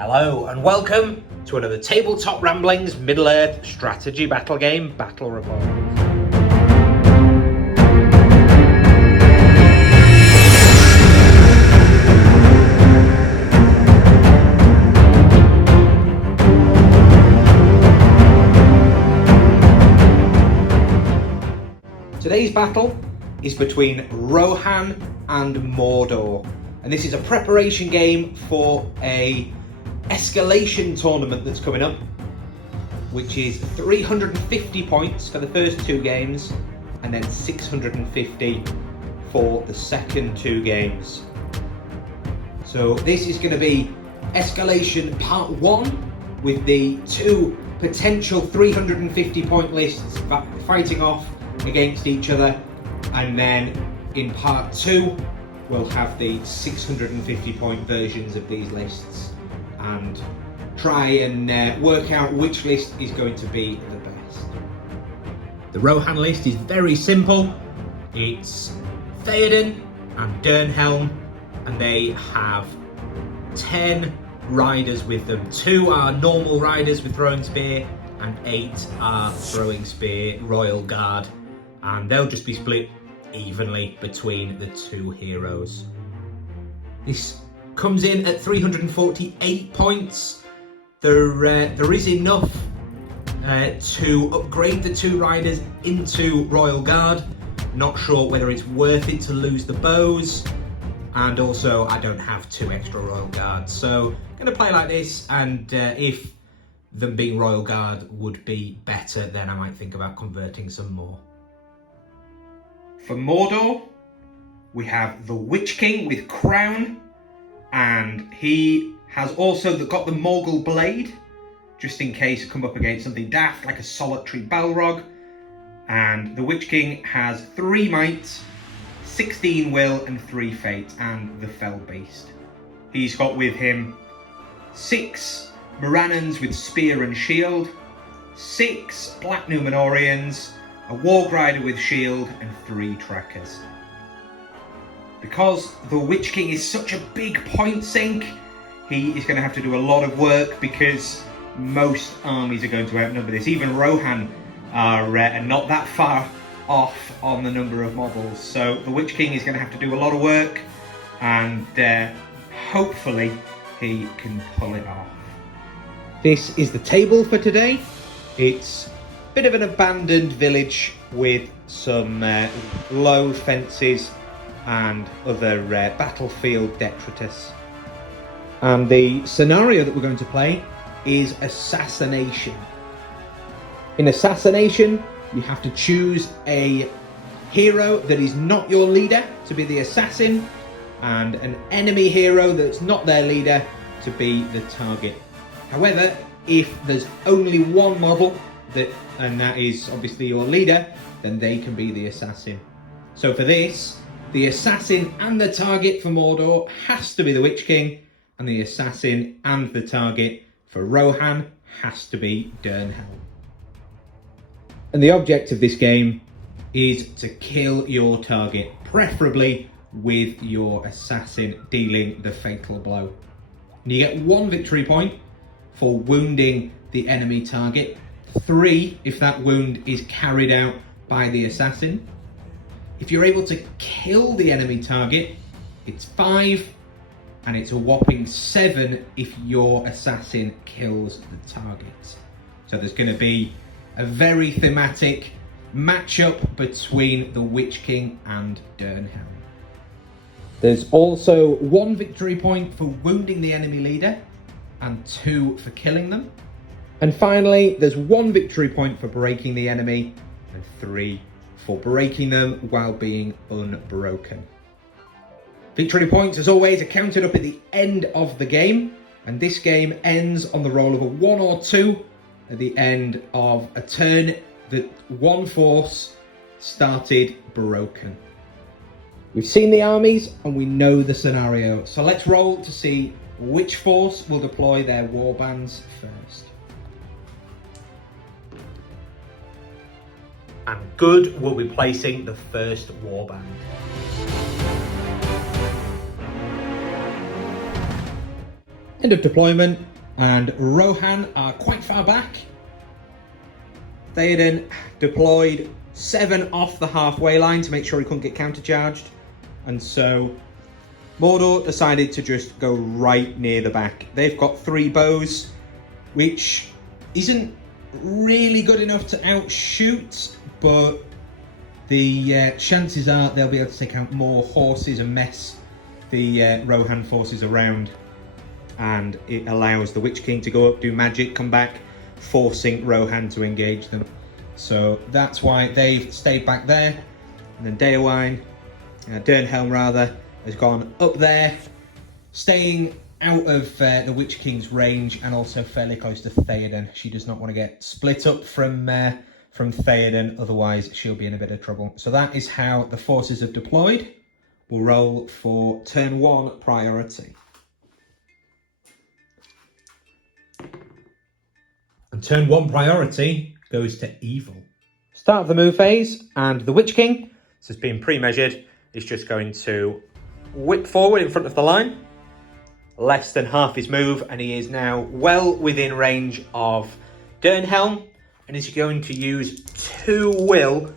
Hello and welcome to another Tabletop Ramblings Middle-earth strategy battle game battle report. Today's battle is between Rohan and Mordor, and this is a preparation game for a Escalation tournament that's coming up, which is 350 points for the first two games and then 650 for the second two games. So this is going to be Escalation Part 1 with the two potential 350 point lists fighting off against each other, and then in Part 2 we'll have the 650 point versions of these lists and try and work out which list is going to be the best. The Rohan list is very simple. It's Theoden and Dernhelm, and they have 10 riders with them. 2 are normal riders with throwing spear and 8 are throwing spear royal guard, and they'll just be split evenly between the two heroes. This comes in at 348 points. There is enough to upgrade the 2 riders into Royal Guard. Not sure whether it's worth it to lose the bows, and also I don't have 2 extra Royal Guards, so I'm going to play like this, and if them being Royal Guard would be better, then I might think about converting some more. For Mordor, we have the Witchking with Crown, and he has also got the Morgul Blade, just in case you come up against something daft like a solitary Balrog. And the Witchking has 3 might, 16 will and 3 fate, and the Fell Beast. He's got with him 6 Morannons with spear and shield, 6 Black Númenóreans, a Warg Rider with shield, and 3 trackers. Because the Witch King is such a big point sink, he is going to have to do a lot of work because most armies are going to outnumber this. Even Rohan are not that far off on the number of models. So the Witch King is going to have to do a lot of work, and hopefully he can pull it off. This is the table for today. It's a bit of an abandoned village with some low fences and other battlefield detritus. And the scenario that we're going to play is Assassination. In Assassination, you have to choose a hero that is not your leader to be the assassin, and an enemy hero that's not their leader to be the target. However, if there's only one model and that is obviously your leader, then they can be the assassin. So for this, the assassin and the target for Mordor has to be the Witch King, and the assassin and the target for Rohan has to be Dernhelm. And the object of this game is to kill your target, preferably with your assassin dealing the fatal blow. And you get 1 victory point for wounding the enemy target, 3 if that wound is carried out by the assassin. If you're able to kill the enemy target, it's 5, and it's a whopping 7 if your assassin kills the target. So there's going to be a very thematic matchup between the Witch King and Dernhelm. There's also 1 victory point for wounding the enemy leader, and 2 for killing them. And finally, there's 1 victory point for breaking the enemy, and 3 for breaking them while being unbroken. Victory points, as always, are counted up at the end of the game, and this game ends on the roll of a 1 or 2 at the end of a turn that one force started broken. We've seen the armies and we know the scenario, so let's roll to see which force will deploy their warbands first. And Good will be placing the first warband. End of deployment, and Rohan are quite far back. Theoden deployed 7 off the halfway line to make sure he couldn't get countercharged, and so Mordor decided to just go right near the back. They've got 3 bows, which isn't really good enough to outshoot, but the chances are they'll be able to take out more horses and mess the Rohan forces around, and it allows the Witch King to go up, do magic, come back, forcing Rohan to engage them. So that's why they've stayed back there, and then Dernhelm rather, has gone up there, staying out of the Witch King's range, and also fairly close to Theoden. She does not want to get split up from Theoden, otherwise she'll be in a bit of trouble. So that is how the forces have deployed. We'll roll for turn 1 priority. And turn 1 priority goes to evil. Start of the move phase, and the Witch King, this has been pre-measured, is just going to whip forward in front of the line. Less than half his move, and he is now well within range of Dernhelm, and is going to use 2 will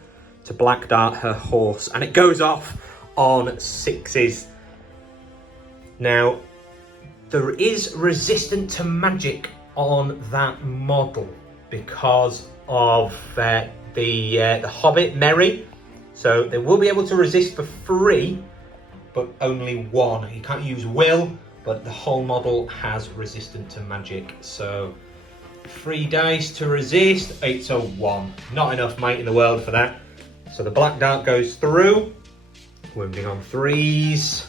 to black dart her horse, and it goes off on 6s. Now, there is resistance to magic on that model because of the Hobbit Merry, so they will be able to resist for 3, but only 1. You can't use will, but the whole model has resistance to magic, so 3 dice to resist. It's a 1. Not enough might in the world for that. So the black dart goes through, wounding on 3s.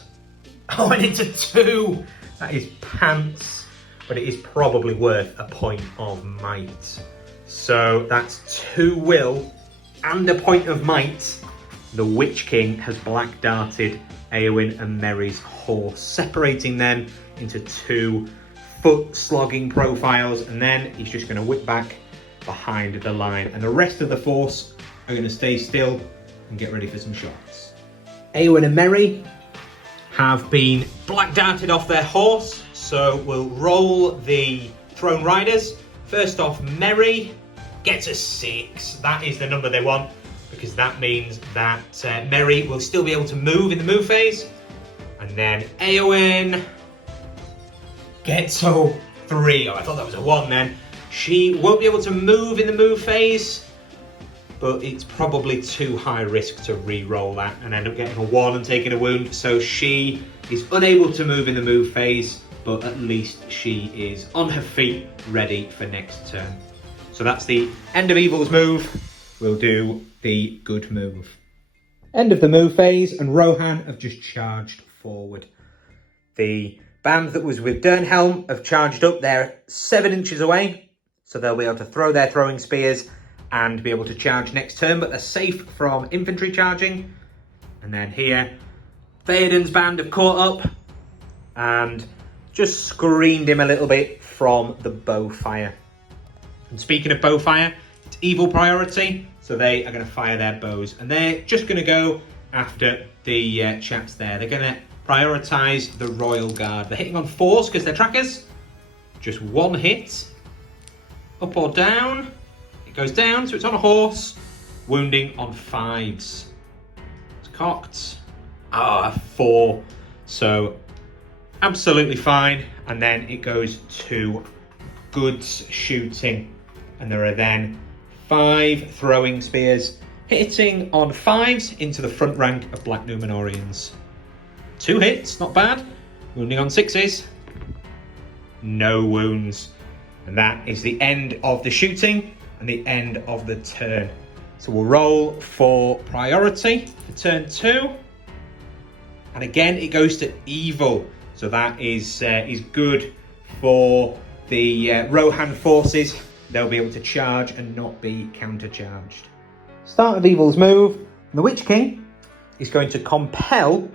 Oh, and it's a 2. That is pants, but it is probably worth a point of might. So that's 2 will and a point of might. The Witch King has black darted Eowyn and Merry's horse, separating them into 2 foot slogging profiles, and then he's just going to whip back behind the line, and the rest of the force are going to stay still and get ready for some shots. Eowyn and Merry have been black darted off their horse, so we'll roll the Throne Riders. First off, Merry gets a 6. That is the number they want, because that means that Merry will still be able to move in the move phase. And then Eowyn gets a 3. Oh, I thought that was a 1 then. She won't be able to move in the move phase, but it's probably too high risk to re-roll that and end up getting a 1 and taking a wound. So she is unable to move in the move phase, but at least she is on her feet, ready for next turn. So that's the end of Evil's move. We'll do the good move. End of the move phase, and Rohan have just charged forward. The band that was with Dernhelm have charged up. They're 7 inches away, so they'll be able to throw their throwing spears and be able to charge next turn, but they're safe from infantry charging. And then here, Theoden's band have caught up and just screened him a little bit from the bow fire. And speaking of bow fire, it's evil priority, so they are going to fire their bows, and they're just going to go after the chaps there. They're going to prioritise the Royal Guard. They're hitting on 4s because they're trackers. Just 1 hit. Up or down. It goes down, so it's on a horse. Wounding on 5s. It's cocked. A 4. So absolutely fine. And then it goes to goods shooting. And there are then 5 throwing spears hitting on 5s into the front rank of Black Númenóreans. 2 hits, not bad. Wounding on 6s. No wounds. And that is the end of the shooting and the end of the turn. So we'll roll for priority for turn 2. And again, it goes to evil. So that is good for the Rohan forces. They'll be able to charge and not be countercharged. Start of evil's move. The Witch King is going to compel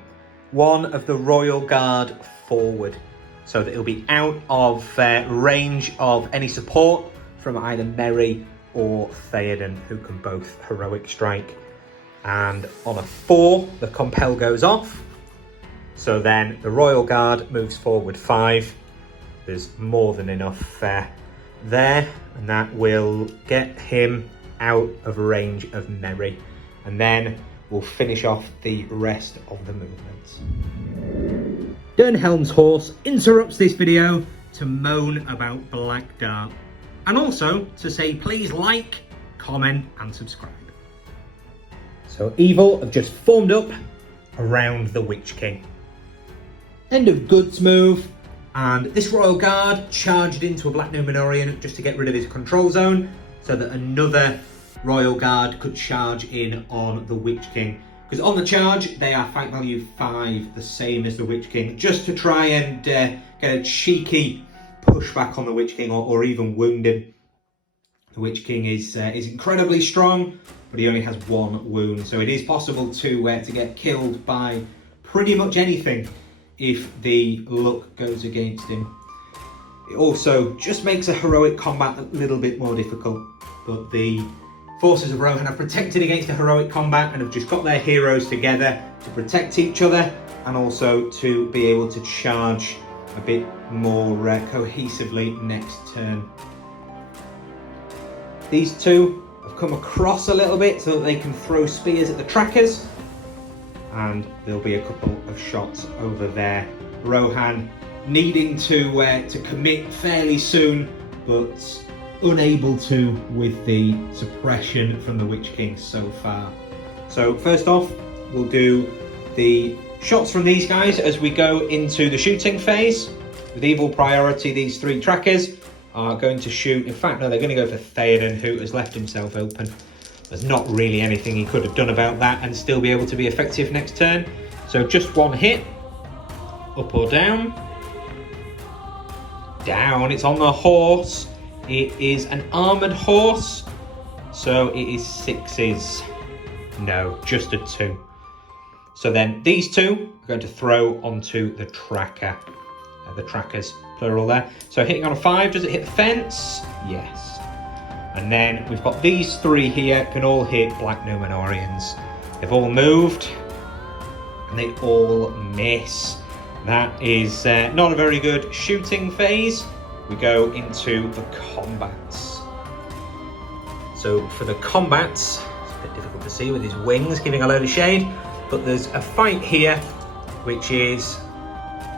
one of the Royal Guard forward, so that it'll be out of range of any support from either Merry or Theoden, who can both heroic strike. And on a 4, the compel goes off. So then the Royal Guard moves forward 5. there's more than enough there, and that will get him out of range of Merry. And then we'll finish off the rest of the movements. Dernhelm's horse interrupts this video to moan about Black Dart, and also to say please like, comment and subscribe. So evil have just formed up around the Witch King. End of goods move, and this Royal Guard charged into a Black Númenórean just to get rid of his control zone, so that another Royal Guard could charge in on the Witch King. Because on the charge, they are fight value 5, the same as the Witch King, just to try and get a cheeky pushback on the Witch King, or even wound him. The Witch King is incredibly strong, but he only has 1 wound, so it is possible to get killed by pretty much anything if the luck goes against him. It also just makes a heroic combat a little bit more difficult, but the forces of Rohan have protected against a heroic combat and have just got their heroes together to protect each other, and also to be able to charge a bit more cohesively next turn. These two have come across a little bit so that they can throw spears at the trackers, and there'll be a couple of shots over there. Rohan needing to commit fairly soon, but unable to with the suppression from the Witch King so far. So first off, we'll do the shots from these guys as we go into the shooting phase. With evil priority, these 3 trackers are going to shoot. In fact, no, they're going to go for Theoden, who has left himself open. There's not really anything he could have done about that and still be able to be effective next turn. So just 1 hit, up or down. Down, it's on the horse. It is an armoured horse, so it is 6s. No, just a 2. So then these 2 are going to throw onto the tracker. The trackers, plural there. So hitting on a 5, does it hit the fence? Yes. And then we've got these 3 here, can all hit Black Númenóreans. They've all moved, and they all miss. That is not a very good shooting phase. We go into the combats. So for the combats, it's a bit difficult to see with his wings giving a load of shade, but there's a fight here, which is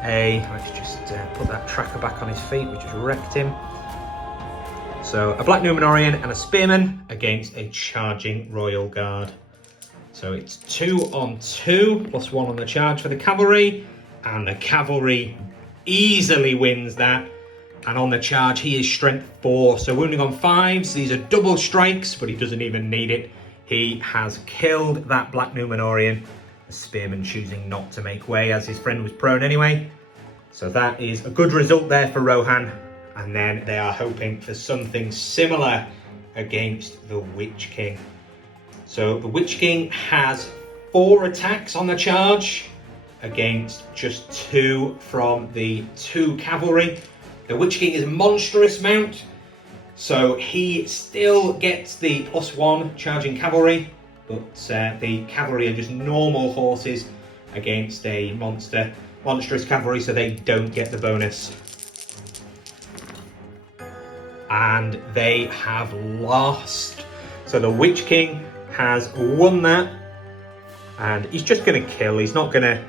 let's just put that tracker back on his feet, we just wrecked him. So a Black Númenórean and a Spearman against a charging Royal Guard. So it's 2 on 2, plus 1 on the charge for the cavalry, and the cavalry easily wins that. And on the charge, he is strength 4, so wounding on 5s. These are double strikes, but he doesn't even need it. He has killed that Black Númenórean. The Spearman choosing not to make way, as his friend was prone anyway. So that is a good result there for Rohan. And then they are hoping for something similar against the Witch King. So the Witch King has 4 attacks on the charge against just 2 from the 2 cavalry. The Witch King is a monstrous mount, so he still gets the +1 charging cavalry, but the cavalry are just normal horses against a monstrous cavalry, so they don't get the bonus. And they have lost. So the Witch King has won that, and he's just going to kill. He's not going to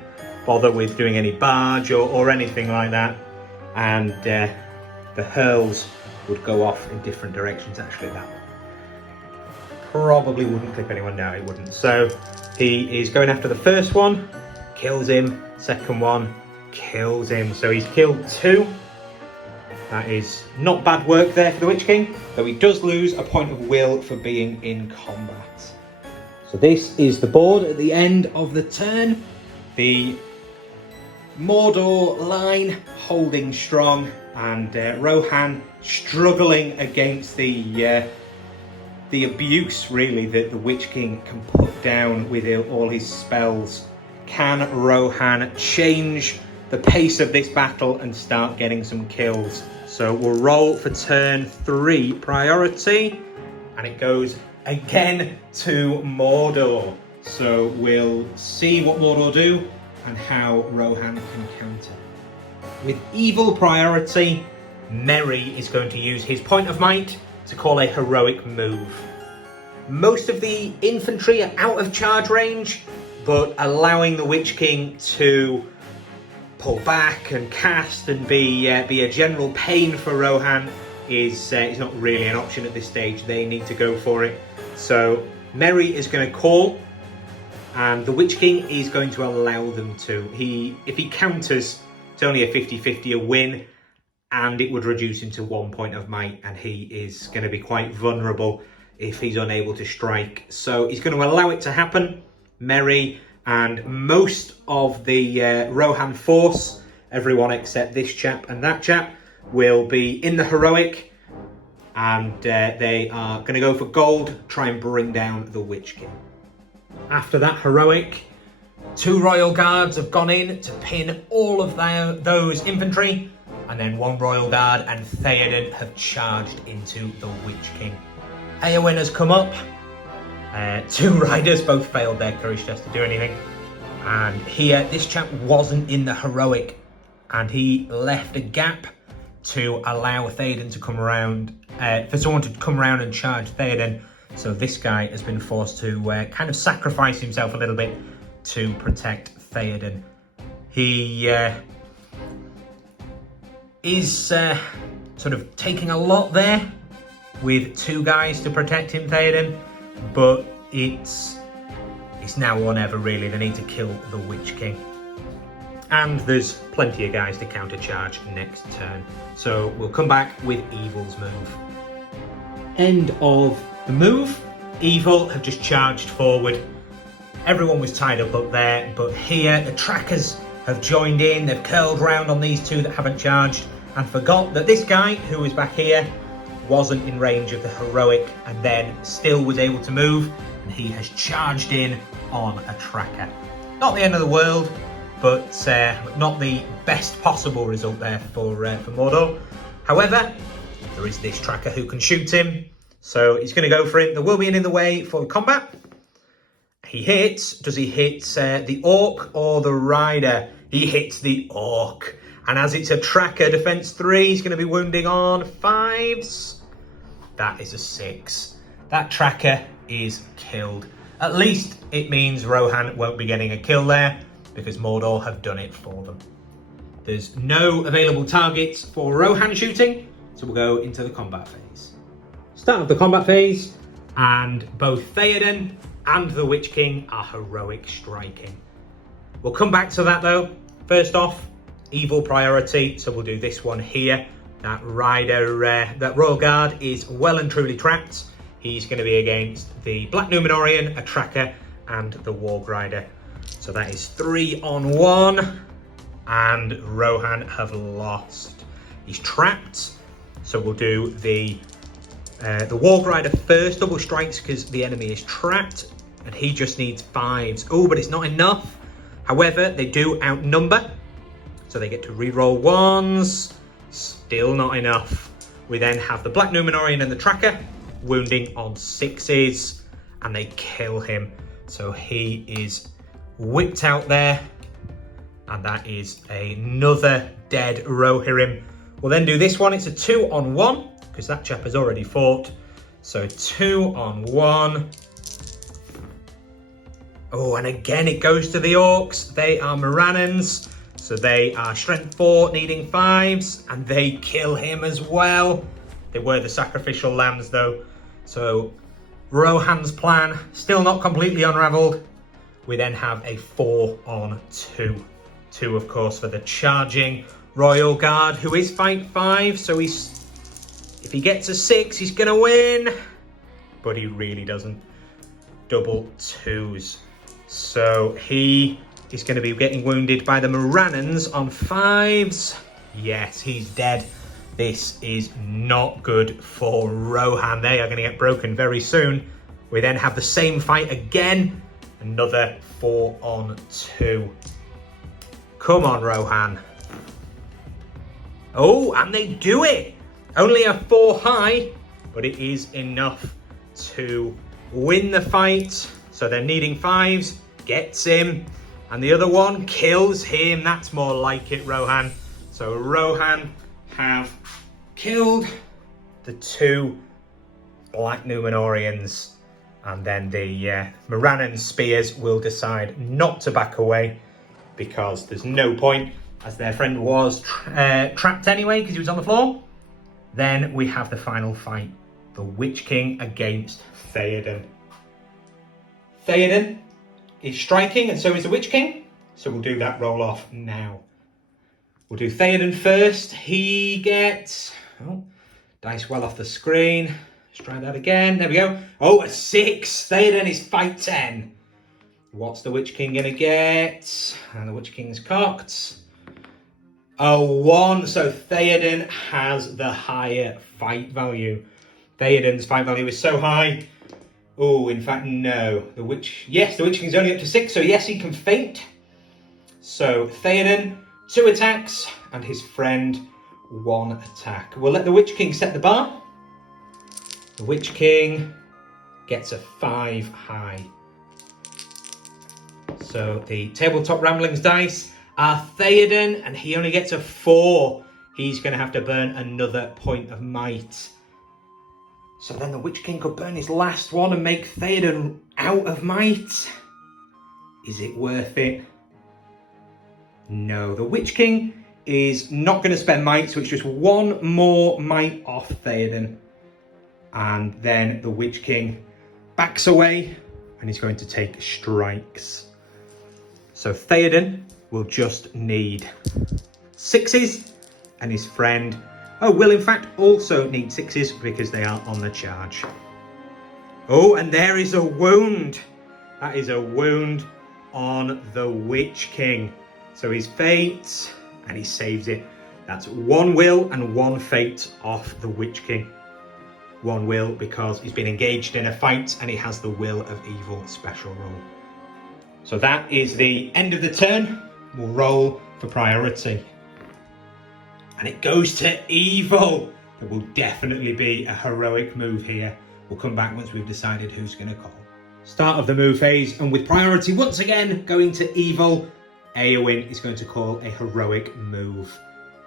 bother with doing any barge or anything like that. And the hurls would go off in different directions. Actually, that probably wouldn't clip anyone down, it wouldn't. So he is going after the first one, kills him. Second one, kills him. So he's killed 2. That is not bad work there for the Witch King, though he does lose a point of will for being in combat. So this is the board at the end of the turn. The Mordor line holding strong, and Rohan struggling against the abuse, really, that the Witch King can put down with all his spells. Can Rohan change the pace of this battle and start getting some kills? So we'll roll for turn 3 priority, and it goes again to Mordor. So we'll see what Mordor do and how Rohan can counter. With evil priority, Merry is going to use his point of might to call a heroic move. Most of the infantry are out of charge range, but allowing the Witch King to pull back and cast and be a general pain for Rohan is not really an option at this stage. They need to go for it. So Merry is going to call, and the Witch King is going to allow them to. If he counters, it's only a 50-50 a win, and it would reduce him to 1 point of might, and he is going to be quite vulnerable if he's unable to strike. So he's going to allow it to happen. Merry and most of the Rohan force, everyone except this chap and that chap, will be in the heroic, and they are going to go for gold, try and bring down the Witch King. After that heroic, 2 royal guards have gone in to pin all of those infantry, and then 1 royal guard and Theoden have charged into the Witch King. Eowyn has come up. 2 riders both failed their courage test to do anything, and here this chap wasn't in the heroic, and he left a gap to allow Theoden to come around, for someone to come around and charge Theoden. So this guy has been forced to kind of sacrifice himself a little bit to protect Theoden. He is sort of taking a lot there with 2 guys to protect him, Theoden, but it's now or never really. They need to kill the Witch King. And there's plenty of guys to countercharge next turn. So we'll come back with Evil's move. End of the move. Evil have just charged forward. Everyone was tied up there, but here the trackers have joined in. They've curled round on these 2 that haven't charged and forgot that this guy who is back here wasn't in range of the heroic, and then still was able to move, and he has charged in on a tracker. Not the end of the world, but not the best possible result there for Mordor. However, there is this tracker who can shoot him, so he's going to go for it. There will be an in the way for the combat. He hits. Does he hit the orc or the rider? He hits the orc. And as it's a tracker, defense 3, he's going to be wounding on 5s. That is a 6. That tracker is killed. At least it means Rohan won't be getting a kill there, because Mordor have done it for them. There's no available targets for Rohan shooting, so we'll go into the combat phase. Start of the combat phase, and both Theoden and the Witch King are heroic striking. We'll come back to that though. First off, Evil priority, so we'll do this one here. That rider, that royal guard is well and truly trapped. He's going to be against the Black Númenórean, a tracker, and the Warg Rider. So that is 3 on 1, and Rohan have lost. He's trapped, so we'll do the Warg Rider first. Double strikes because the enemy is trapped, and he just needs 5s. Oh, but it's not enough. However, they do outnumber, so they get to re-roll 1s. Still not enough. We then have the Black Númenórean and the tracker wounding on 6s, and they kill him. So he is whipped out there, and that is another dead Rohirrim. We'll then do this one. It's a 2 on 1 because that chap has already fought. So 2 on 1. Oh, and again it goes to the orcs. They are Morannons, so they are strength 4, needing 5s, and they kill him as well. They were the sacrificial lambs though. So Rohan's plan still not completely unravelled. We then have a 4 on 2. 2, of course, for the charging Royal Guard, who is fight 5, so if he gets a 6, he's going to win. But he really doesn't. Double 2s. So he is going to be getting wounded by the Morannons on 5s. Yes, he's dead. This is not good for Rohan. They are going to get broken very soon. We then have the same fight again. Another 4 on 2. Come on, Rohan. Oh, and they do it. Only a 4 high, but it is enough to win the fight. So they're needing 5s. Gets him. And the other one kills him. That's more like it, Rohan. So Rohan have killed the 2 Black Númenóreans, and then the Morannon spears will decide not to back away because there's no point, as their friend was trapped anyway because he was on the floor. Then we have the final fight, the Witch King against Theoden. Theoden is striking and so is the Witch King, so we'll do that roll off now. We'll do Theoden first. He gets, dice well off the screen. Let's try that again. There we go. Oh, a 6. Theoden is fight 10. What's the Witch King going to get? And the Witch King's cocked. A 1. So Theoden has the higher fight value. Theoden's fight value is so high. Oh, in fact, no. The Witch King's only up to 6, so yes, he can feint. So Theoden, 2 attacks, and his friend, 1 attack. We'll let the Witch King set the bar. The Witch King gets a 5 high. So the tabletop ramblings dice are Theoden, and he only gets a 4. He's going to have to burn another point of might. So then the Witch King could burn his last one and make Theoden out of might. Is it worth it? No, the Witch King is not going to spend might, so it's just 1 more might off Theoden. And then the Witch King backs away and he's going to take strikes. So Theoden will just need 6s, and his friend will in fact also need 6s because they are on the charge. Oh, and there is a wound. That is a wound on the Witch King. So he's fate and he saves it. That's 1 will and 1 fate off the Witch King. 1 will because he's been engaged in a fight and he has the Will of Evil special roll. So that is the end of the turn. We'll roll for priority. And it goes to evil. There will definitely be a heroic move here. We'll come back once we've decided who's going to call. Start of the move phase, and with priority once again going to evil, Eowyn is going to call a heroic move.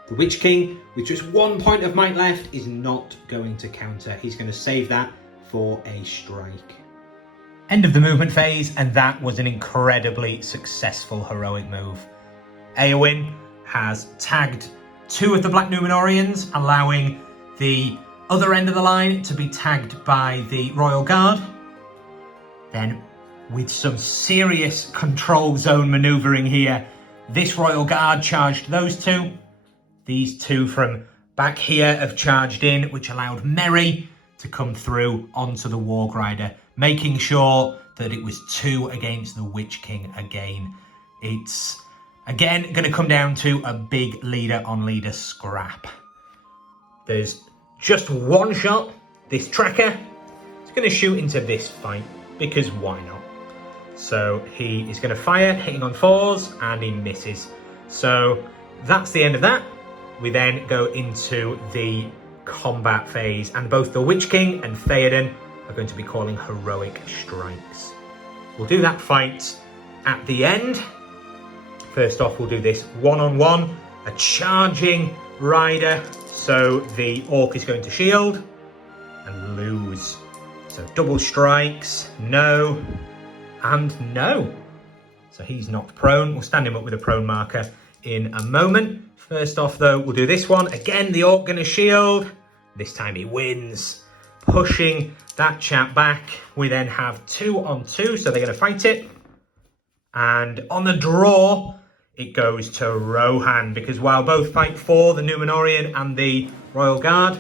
The Witch King, with just 1 point of might left, is not going to counter. He's going to save that for a strike. End of the movement phase, and that was an incredibly successful heroic move. Eowyn has tagged 2 of the Black Númenóreans, allowing the other end of the line to be tagged by the Royal Guard. Then, with some serious control zone manoeuvring here, this Royal Guard charged those 2. These 2 from back here have charged in, which allowed Merry to come through onto the Warg Rider, making sure that it was 2 against the Witch King again. It's, again, going to come down to a big leader-on-leader scrap. There's just 1 shot. This tracker is going to shoot into this fight, because why not? So he is going to fire, hitting on 4s, and he misses. So that's the end of that. We then go into the combat phase, and both the Witch King and Theoden are going to be calling heroic strikes. We'll do that fight at the end. First off, we'll do this 1-on-1, a charging rider. So the orc is going to shield and lose. So double strikes, no, and no. So he's knocked prone. We'll stand him up with a prone marker in a moment. First off though, we'll do this one. Again, the orc gonna shield. This time he wins, pushing that chap back. We then have 2-on-2, so they're gonna fight it. And on the draw, it goes to Rohan, because while both fight for the Númenórean and the Royal Guard,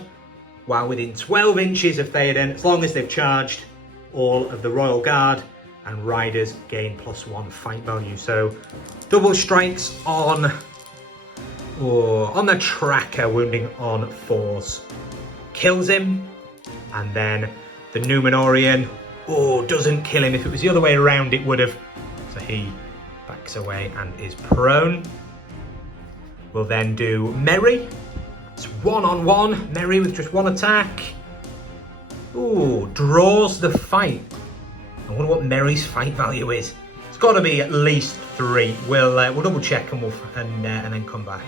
while within 12 inches of Theoden, as long as they've charged, all of the Royal Guard and Riders gain +1 fight value. So double strikes on the tracker, wounding on 4s. Kills him, and then the Númenórean, doesn't kill him. If it was the other way around, it would have. So he backs away and is prone. We'll then do Merry. It's 1-on-1. Merry with just 1 attack. Draws the fight. I wonder what Merry's fight value is. It's got to be at least 3. We'll double check and then come back.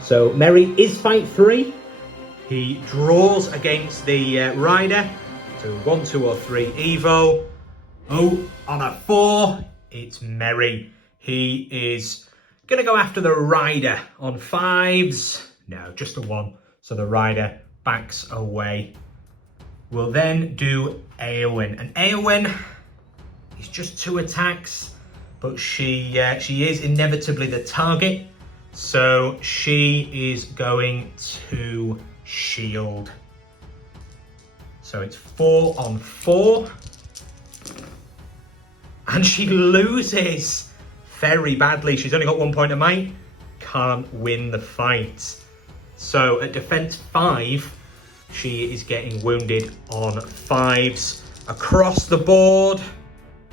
So Merry is fight 3. He draws against the rider. So 1, 2 or 3 Evo. Oh, on a 4, it's Merry. He is going to go after the rider on 5s. No, just a 1. So the rider backs away. We'll then do Eowyn. And Eowyn is just 2 attacks, but she is inevitably the target. So she is going to shield. So it's 4 on 4. And she loses very badly. She's only got 1 point of might. Can't win the fight. So at defense 5, she is getting wounded on 5s across the board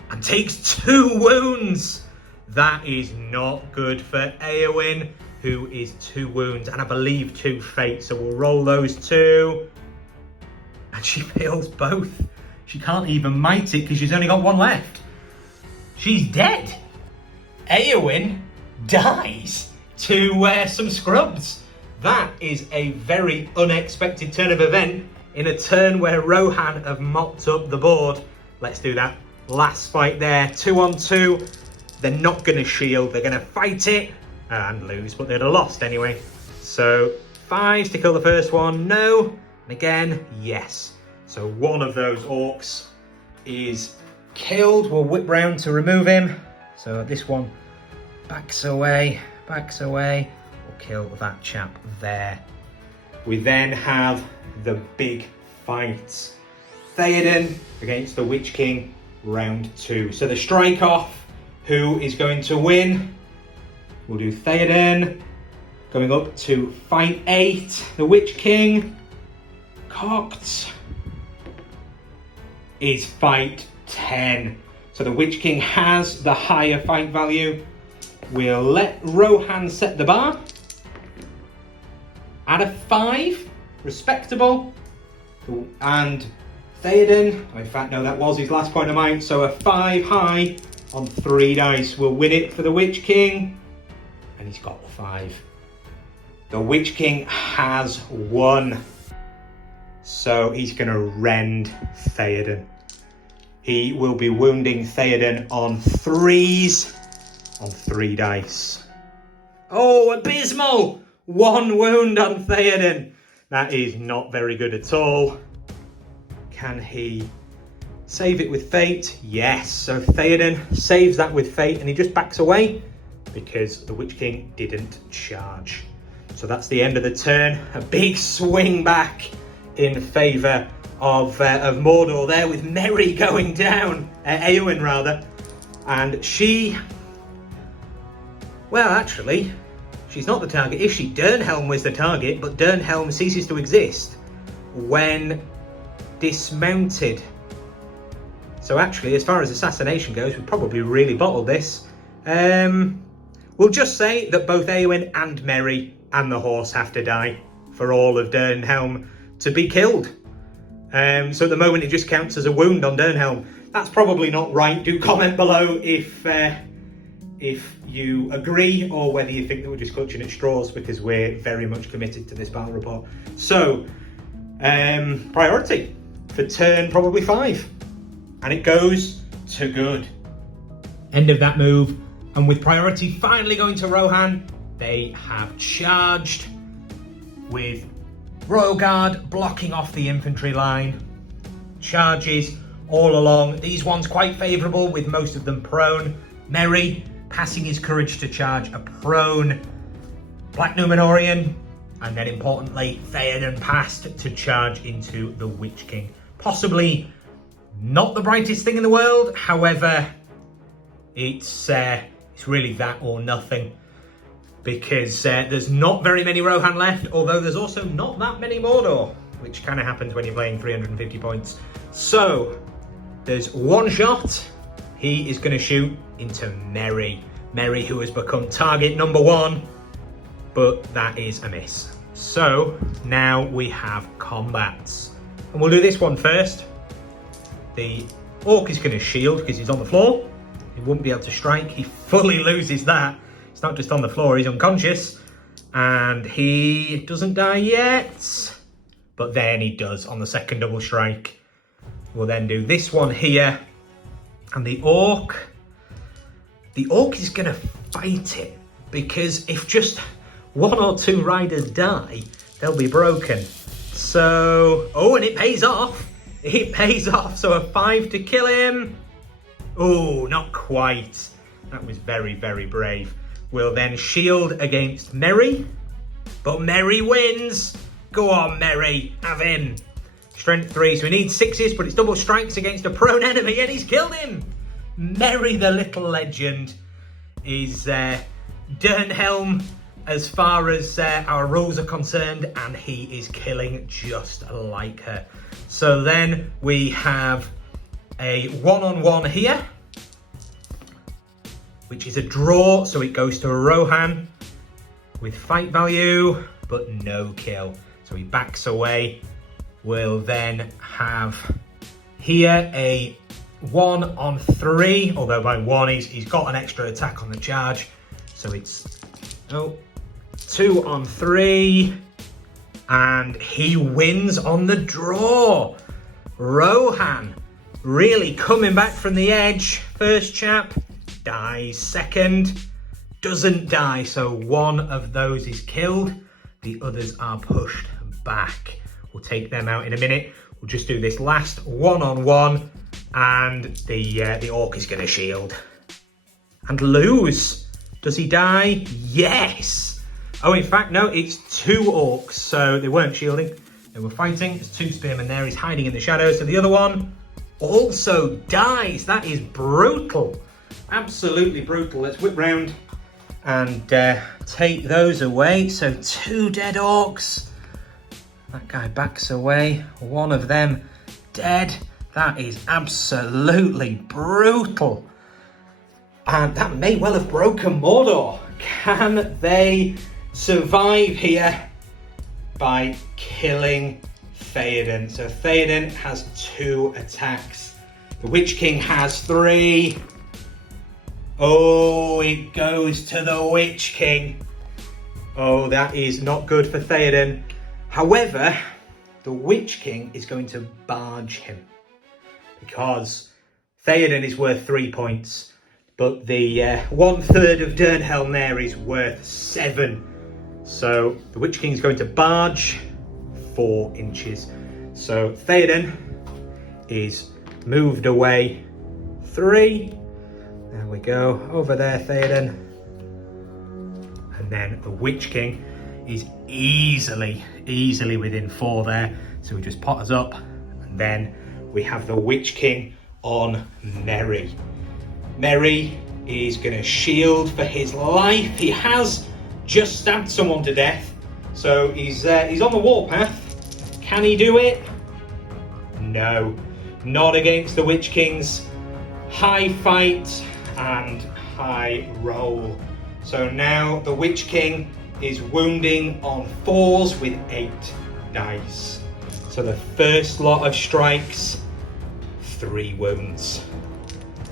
and takes 2 wounds. That is not good for Eowyn, who is 2 wounds and I believe 2 fate. So we'll roll those 2. And she fails both. She can't even might it because she's only got 1 left. She's dead. Eowyn dies to some scrubs. That is a very unexpected turn of event in a turn where Rohan have mopped up the board. Let's do that last fight there. 2 on 2. They're not going to shield. They're going to fight it and lose, but they'd have lost anyway. So 5s to kill the first one. No. And again, yes. So one of those orcs is killed. We'll whip round to remove him. So this one backs away. We'll kill that chap there. We then have the big fight. Theoden against the Witch King, round 2. So the strike off, who is going to win? We'll do Theoden going up to fight 8. The Witch King, cocked, is fight 10. So the Witch King has the higher fight value. We'll let Rohan set the bar at a 5, respectable. And Theoden, in fact no, that was his last point of might, so a 5 high on 3 dice will win it for the Witch King. And he's got the 5. The Witch King has won. So he's going to rend Theoden. He will be wounding Theoden on 3s on 3 dice. Oh, abysmal! 1 wound on Theoden. That is not very good at all. Can he save it with fate? Yes. So Theoden saves that with fate and he just backs away because the Witch King didn't charge. So that's the end of the turn. A big swing back in favour of Mordor there, with Merry going down, Eowyn rather. And she, well actually, she's not the target, is she? Dernhelm was the target, but Dernhelm ceases to exist when dismounted. So actually, as far as assassination goes, we probably really bottled this. We'll just say that both Eowyn and Merry and the horse have to die for all of Dernhelm to be killed. So at the moment it just counts as a wound on Dernhelm. That's probably not right. Do comment below if you agree or whether you think that we're just clutching at straws, because we're very much committed to this battle report. So priority for turn probably 5, and it goes to good. End of that move, and with priority finally going to Rohan, they have charged with Royal Guard blocking off the infantry line. Charges all along. These ones quite favourable, with most of them prone. Merry passing his courage to charge a prone Black Númenórean, and then importantly Theoden passed to charge into the Witch King. Possibly not the brightest thing in the world, however it's really that or nothing, because there's not very many Rohan left, although there's also not that many Mordor, which kind of happens when you're playing 350 points. So there's one shot. He is going to shoot into Merry, who has become target number 1, but that is a miss. So now we have combats, and we'll do this one first. The Orc is going to shield because he's on the floor. He wouldn't be able to strike. He fully loses that. It's not just on the floor, he's unconscious. And he doesn't die yet. but then he does on the second double strike. We'll then do this one here, and the orc is going to fight it, because if just 1 or 2 riders die, they'll be broken. So, oh, and it pays off. It pays off. So a 5 to kill him. Oh, not quite. That was very, very brave. We'll then shield against Merry, but Merry wins. Go on, Merry, have him. Strength 3, so we need 6s, but it's double strikes against a prone enemy, and he's killed him. Merry the little legend is Dernhelm as far as our rules are concerned, and he is killing just like her. So then we have a 1-on-1 here, which is a draw, so it goes to Rohan with fight value, but no kill. So he backs away. We'll then have here a 1-on-3, although by 1 he's got an extra attack on the charge. So it's 2-on-3, and he wins on the draw. Rohan really coming back from the edge. First chap dies, second doesn't die, so 1 of those is killed. The others are pushed back. We'll take them out in a minute. We'll just do this last 1-on-1, and the orc is going to shield and lose. Does he die? Yes. Oh, in fact, no, it's 2 orcs, so they weren't shielding. They were fighting. There's 2 spearmen there. He's hiding in the shadows. So the other one also dies. That is brutal. Absolutely brutal. Let's whip round and take those away. So 2 dead orcs. That guy backs away. 1 of them dead. That is absolutely brutal. And that may well have broken Mordor. Can they survive here by killing Theoden? So Theoden has 2 attacks. The Witch King has 3. Oh, it goes to the Witch King. Oh, that is not good for Theoden. However, the Witch King is going to barge him, because Theoden is worth 3 points, but the 1/3 of Dernhelm there is worth 7. So the Witch King is going to barge 4 inches. So Theoden is moved away 3. There we go, over there, Theoden. And then the Witch King is easily within 4 there. So we just potters up, and then we have the Witch King on Merry. Merry is going to shield for his life. He has just stabbed someone to death, so he's on the warpath. Can he do it? No, not against the Witch King's high fight and high roll. So now the Witch King is wounding on 4s with 8 dice. So the first lot of strikes, 3 wounds.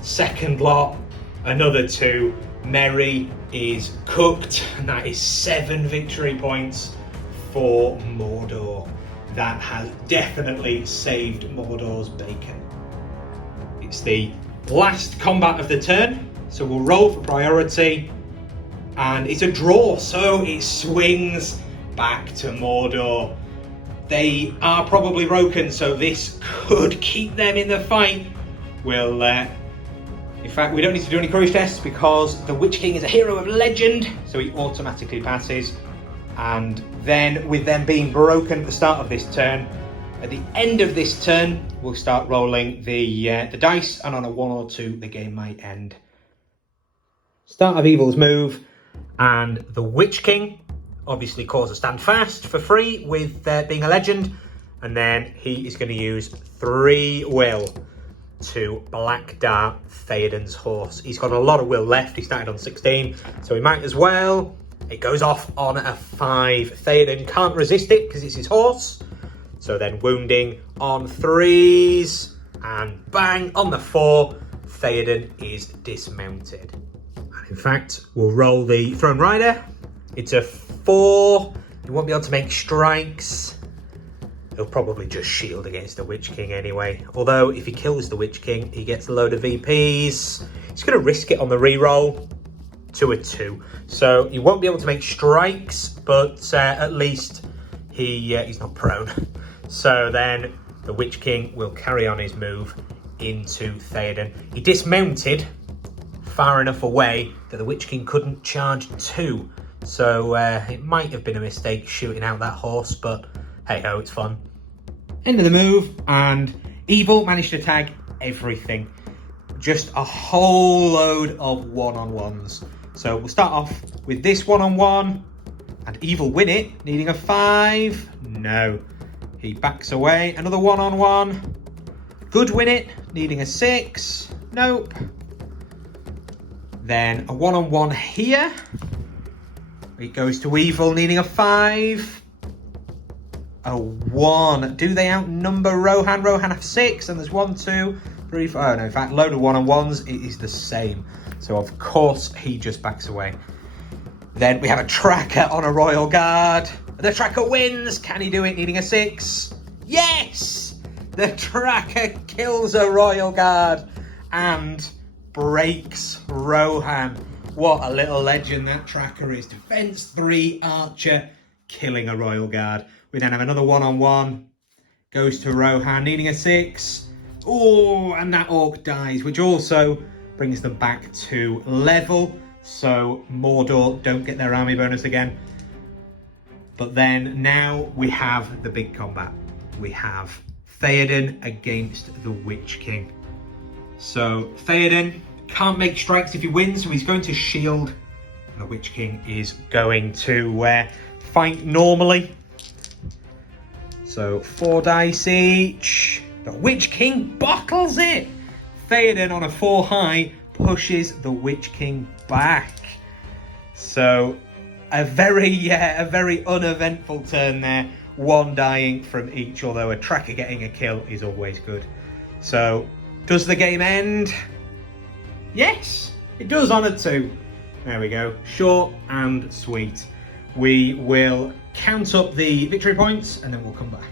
Second lot, another 2. Merry is cooked, and that is 7 victory points for Mordor. That has definitely saved Mordor's bacon. It's the last combat of the turn, so we'll roll for priority. And it's a draw, so it swings back to Mordor. They are probably broken, so this could keep them in the fight. We'll, in fact, we don't need to do any courage tests, because the Witch King is a hero of legend, so he automatically passes. And then, with them being broken at the start of this turn, at the end of this turn, we'll start rolling the dice, and on a 1 or 2, the game might end. Start of Evil's move. And the Witch King obviously calls a stand fast for free with being a legend, and then he is going to use 3 will to black dart Theoden's horse. He's got a lot of will left. He started on 16, so he might as well. It goes off on a 5. Theoden can't resist it because it's his horse. So then wounding on 3s, and bang on the 4. Theoden is dismounted. In fact, we'll roll the Throne Rider. It's a 4. You won't be able to make strikes. He'll probably just shield against the Witch King anyway. Although, if he kills the Witch King, he gets a load of VPs. He's going to risk it on the reroll to a 2. So, he won't be able to make strikes, but at least he's not prone. So then, the Witch King will carry on his move into Theoden. He dismounted far enough away that the Witch King couldn't charge 2. So, it might have been a mistake shooting out that horse, but hey-ho, it's fun. End of the move, and Evil managed to tag everything. Just a whole load of one-on-ones. So we'll start off with this one-on-one, and Evil win it, needing a 5. No. He backs away. Another one-on-one. Good win it, needing a 6. Nope. Then a one-on-one here. It goes to Evil, needing a 5. A 1. Do they outnumber Rohan? Rohan have 6, and there's 1, 2, 3, 4. Oh no, in fact, load of one-on-ones. It is the same. So of course he just backs away. Then we have a tracker on a Royal Guard. The tracker wins. Can he do it? Needing a 6. Yes! The tracker kills a Royal Guard and breaks Rohan. What a little legend that tracker is. Defense 3 archer killing a Royal Guard. We then have another one-on-one. Goes to Rohan, needing a 6. Oh, and that orc dies, which also brings them back to level. So Mordor don't get their army bonus again. But then now we have the big combat. We have Theoden against the Witch King. So Theoden can't make strikes if he wins, so he's going to shield. And the Witch King is going to fight normally. So 4 dice each. The Witch King bottles it. Theoden on a 4 high pushes the Witch King back. So a very uneventful turn there. 1 dying from each, although a tracker getting a kill is always good. So does the game end? Yes, it does on a 2. There we go. Short and sweet. We will count up the victory points and then we'll come back.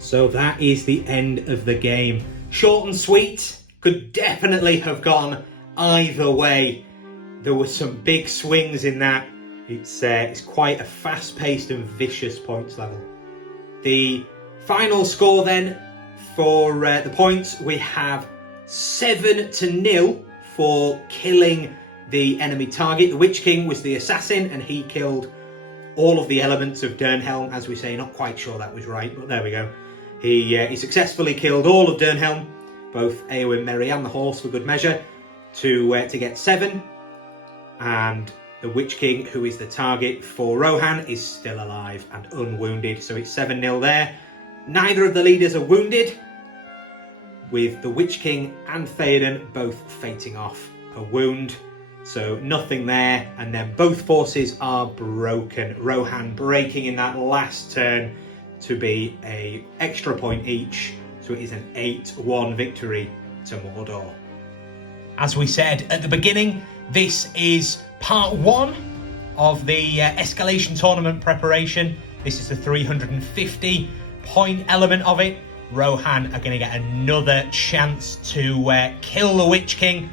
So that is the end of the game. Short and sweet. Could definitely have gone either way. There were some big swings in that. It's quite a fast-paced and vicious points level. The final score then for the points, we have 7-0 for killing the enemy target. The Witch King was the assassin and he killed all of the elements of Dernhelm. As we say, not quite sure that was right, but there we go. He successfully killed all of Dernhelm, both Eowyn, Merry and the horse for good measure, to get 7. And the Witch King, who is the target for Rohan, is still alive and unwounded. So it's 7-0 there. Neither of the leaders are wounded, with the Witch King and Theoden both fighting off a wound. So nothing there. And then both forces are broken. Rohan breaking in that last turn to be an extra point each. So it is an 8-1 victory to Mordor. As we said at the beginning, this is part 1 of the Escalation tournament preparation. This is the 350 point element of it. Rohan are going to get another chance to kill the Witch King,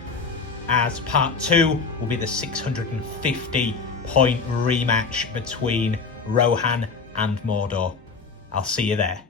as part 2 will be the 650 point rematch between Rohan and Mordor. I'll see you there.